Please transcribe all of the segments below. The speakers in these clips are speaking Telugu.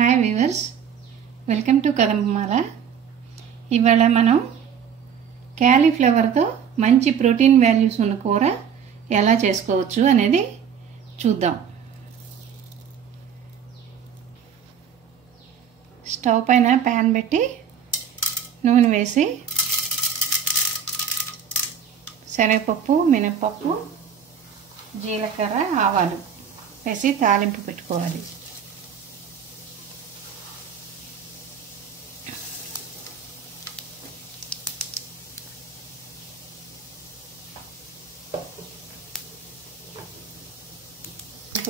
హాయ్ వ్యూవర్స్, వెల్కమ్ టు కదంబ మాల. ఇవాళ మనం క్యాలీఫ్లవర్తో మంచి ప్రోటీన్ వాల్యూస్ ఉన్న కూర ఎలా చేసుకోవచ్చు అనేది చూద్దాం. స్టవ్ పైన ప్యాన్ పెట్టి నూనె వేసి శనగపప్పు, మినపప్పు, జీలకర్ర, ఆవాలు వేసి తాలింపు పెట్టుకోవాలి.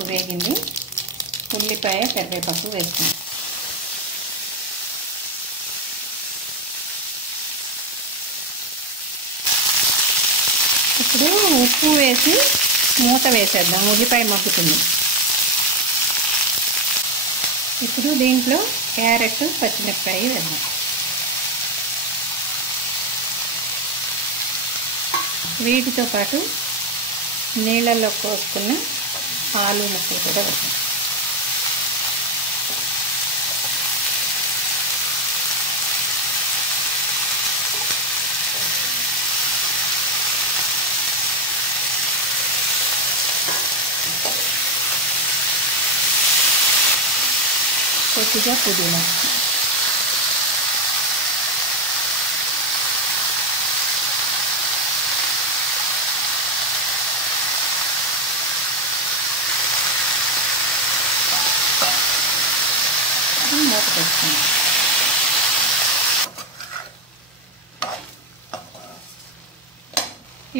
వేగింది, ఉల్లిపాయ, కరివేపాకు వేసుకుందాం. ఇప్పుడు ఉప్పు వేసి మూత వేసేద్దాం. ఉల్లిపాయ మగ్గుతుంది. ఇప్పుడు దీంట్లో క్యారెట్, పచ్చిమిరపకాయ వేద్దాం. వీటితో పాటు నీళ్ళల్లో కోసుకున్న ఆలు ముక్కలు కూడా వేద్దాం. కొద్దిగా పుదీనా, మూత పెట్టుకుందాం.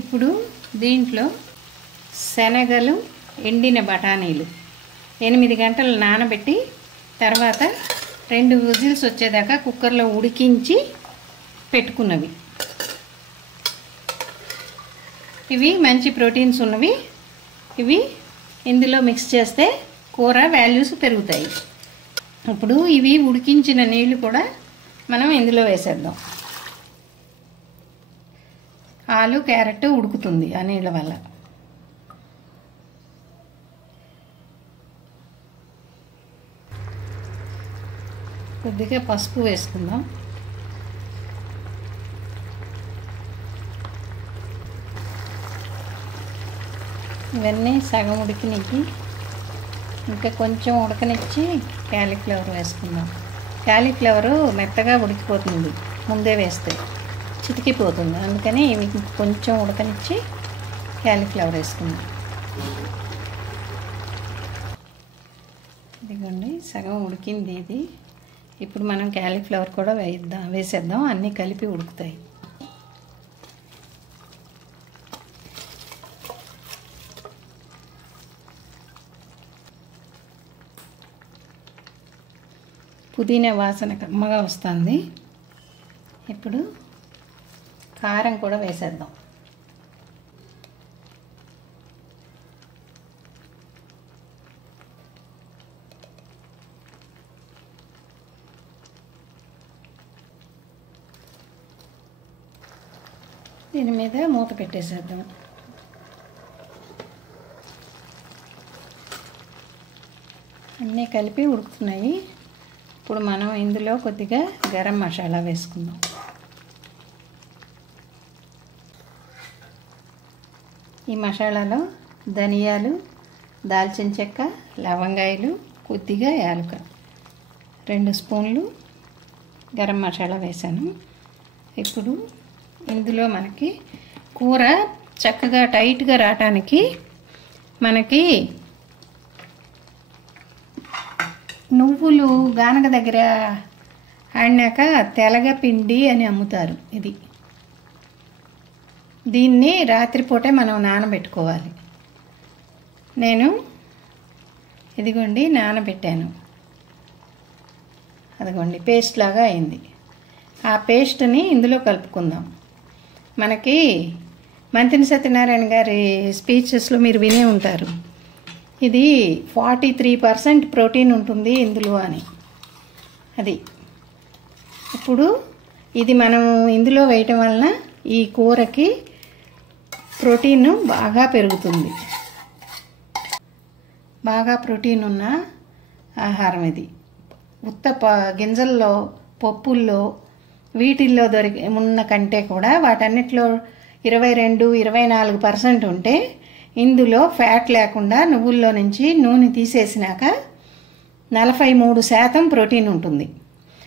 ఇప్పుడు దీంట్లో శనగలు, ఎండిన బఠానీలు 8 గంటలు నానబెట్టి తర్వాత 2 విజిల్స్ వచ్చేదాకా కుక్కర్లో ఉడికించి పెట్టుకున్నవి. ఇవి మంచి ప్రోటీన్స్ ఉన్నవి. ఇవి ఇందులో మిక్స్ చేస్తే కూర వాల్యూస్ పెరుగుతాయి. ఇప్పుడు ఇవి ఉడికించిన నీళ్ళు కూడా మనం ఇందులో వేసేద్దాం. ఆలు, క్యారెట్ ఉడుకుతుంది ఆ నీళ్ళ వల్ల. కొద్దిగా పసుపు వేసుకుందాం. ఇవన్నీ సగం ఉడికినవి. ఇంకా కొంచెం ఉడకనిచ్చి క్యాలీఫ్లవర్ వేసుకుందాం. క్యాలీఫ్లవరు మెత్తగా ఉడికిపోతుంది ముందే వేస్తే, చితికిపోతుంది. అందుకని ఇవి కొంచెం ఉడకనిచ్చి క్యాలీఫ్లవర్ వేసుకుందాం. ఇదిగోండి, సగం ఉడికింది ఇది. ఇప్పుడు మనం క్యాలీఫ్లవర్ కూడా వేసేద్దాం. అన్నీ కలిపి ఉడుకుతాయి. పుదీనా వాసన కమ్మగా వస్తుంది. ఇప్పుడు కారం కూడా వేసేద్దాం. దీని మీద మూత పెట్టేసేద్దాం. అన్నీ కలిపి ఉడుకుతున్నాయి. ఇప్పుడు మనం ఇందులో కొద్దిగా గరం మసాలా వేసుకుందాం. ఈ మసాలాలో ధనియాలు, దాల్చిన చెక్క, లవంగాయలు, కొద్దిగా యాలక, 2 స్పూన్లు గరం మసాలా వేసాను. ఇప్పుడు ఇందులో మనకి కూర చక్కగా టైట్గా రావటానికి మనకి నువ్వులు గానగ దగ్గర ఆడినాక తెలగపిండి అని అమ్ముతారు. దీన్ని రాత్రిపూటే మనం నానబెట్టుకోవాలి. నేను ఇదిగోండి నానబెట్టాను. అదిగోండి పేస్ట్ లాగా అయింది. ఆ పేస్ట్ని ఇందులో కలుపుకుందాం. మనకి మంతిని సత్యనారాయణ గారి స్పీచెస్లో మీరు వినే ఉంటారు, ఇది 43% ప్రోటీన్ ఉంటుంది ఇందులో అని. అది ఇప్పుడు ఇది మనం ఇందులో వేయటం వలన ఈ కూరకి ప్రోటీన్ బాగా పెరుగుతుంది. బాగా ప్రోటీన్ ఉన్న ఆహారం ఇది. గింజల్లో, పప్పుల్లో, వీటిల్లో ఉన్న కంటే కూడా వాటన్నిటిలో 22-24% ఉంటే ఇందులో ఫ్యాట్ లేకుండా నువ్వుల్లో నుంచి నూనె తీసేసినాక 43% ప్రోటీన్ ఉంటుంది.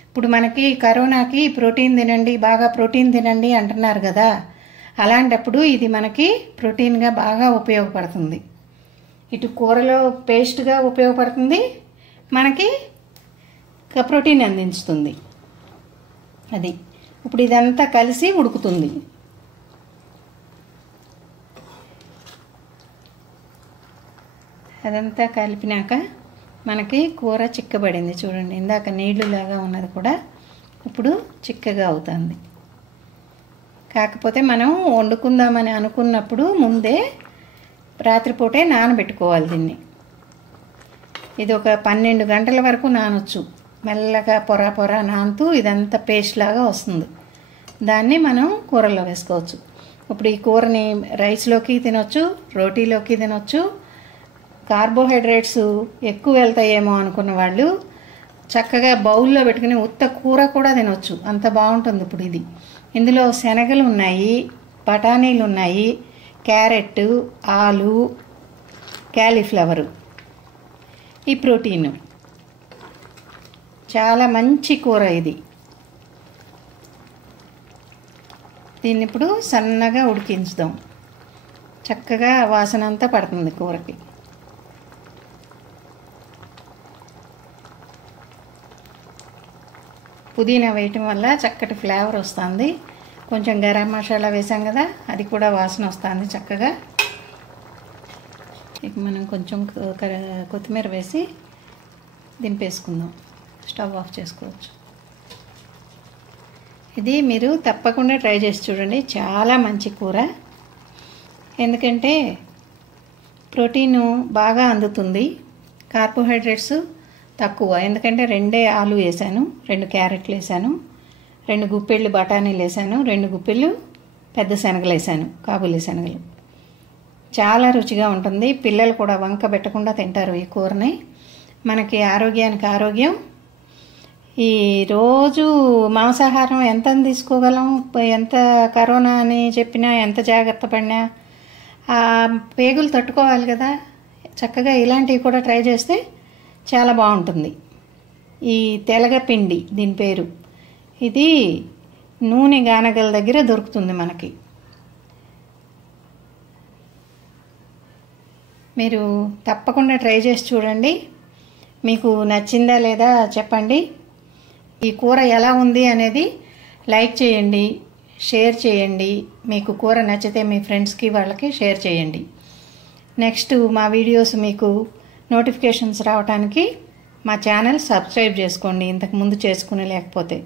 ఇప్పుడు మనకి కరోనాకి ప్రోటీన్ తినండి, బాగా ప్రోటీన్ తినండి అంటున్నారు కదా, అలాంటప్పుడు ఇది మనకి ప్రోటీన్గా బాగా ఉపయోగపడుతుంది. ఇటు కూరలో పేస్ట్గా ఉపయోగపడుతుంది, మనకి ప్రోటీన్ అందించుతుంది. అది ఇప్పుడు ఇదంతా కలిసి ఉడుకుతుంది. అదంతా కలిపినాక మనకి కూర చిక్కబడింది చూడండి. ఇందాక నీళ్లులాగా ఉన్నది కూడా ఇప్పుడు చిక్కగా అవుతుంది. కాకపోతే మనం వండుకుందామని అనుకున్నప్పుడు ముందే రాత్రిపూటే నానబెట్టుకోవాలి దీన్ని. ఇది ఒక 12 గంటల వరకు నానొచ్చు. మెల్లగా పొర నానుతూ ఇదంతా పేస్ట్ లాగా వస్తుంది. దాన్ని మనం కూరలో వేసుకోవచ్చు. ఇప్పుడు ఈ కూరని రైస్లోకి తినొచ్చు, రోటీలోకి తినొచ్చు. కార్బోహైడ్రేట్స్ ఎక్కువ వెళ్తాయేమో అనుకున్న వాళ్ళు చక్కగా బౌల్లో పెట్టుకుని ఉత్త కూర కూడా తినొచ్చు, అంత బాగుంటుంది. ఇప్పుడు ఇది ఇందులో శనగలు ఉన్నాయి, బఠానీలు ఉన్నాయి, క్యారెట్, ఆలు, కాలీఫ్లవరు. ఈ ప్రోటీన్ చాలా మంచి కూర ఇది. దీన్ని ఇప్పుడు సన్నగా ఉడికించుదాం. చక్కగా వాసన అంతా పడుతుంది కూరకి. పుదీనా వేయటం వల్ల చక్కటి ఫ్లేవర్ వస్తుంది. కొంచెం గరం మసాలా వేసాం కదా, అది కూడా వాసన వస్తుంది చక్కగా. ఇక మనం కొంచెం కొత్తిమీర వేసి దింపేసుకుందాం. స్టవ్ ఆఫ్ చేసుకోవచ్చు. ఇది మీరు తప్పకుండా ట్రై చేసి చూడండి, చాలా మంచి కూర. ఎందుకంటే ప్రోటీను బాగా అందుతుంది, కార్బోహైడ్రేట్స్ తక్కువ. ఎందుకంటే 2 ఆలు వేసాను, 2 క్యారెట్లు వేసాను, 2 గుప్పెళ్ళు బఠానీలు వేసాను, 2 గుప్పెళ్ళు పెద్ద శనగలు వేసాను, కాబూలీ శనగలు. చాలా రుచిగా ఉంటుంది. పిల్లలు కూడా వంక పెట్టకుండా తింటారు ఈ కూరని. మనకి ఆరోగ్యానికి ఆరోగ్యం. ఈ రోజు మాంసాహారం ఎంత తీసుకోగలం, ఎంత కరోనా అని చెప్పినా, ఎంత జాగ్రత్త పడినా పేగులు తట్టుకోవాలి కదా. చక్కగా ఇలాంటివి కూడా ట్రై చేస్తే చాలా బాగుంటుంది. ఈ తెలగపిండి దీని పేరు. ఇది నూనె గానగల దగ్గర దొరుకుతుంది మనకి. మీరు తప్పకుండా ట్రై చేసి చూడండి. మీకు నచ్చిందా లేదా చెప్పండి. ఈ కూర ఎలా ఉంది అనేది లైక్ చేయండి, షేర్ చేయండి. మీకు కూర నచ్చితే మీ ఫ్రెండ్స్కి వాళ్ళకి షేర్ చేయండి. నెక్స్ట్ మా వీడియోస్ మీకు నోటిఫికేషన్స్ రావడానికి మా ఛానల్ సబ్స్క్రైబ్ చేసుకోండి, ఇంతకుముందు చేసుకుని లేకపోతే.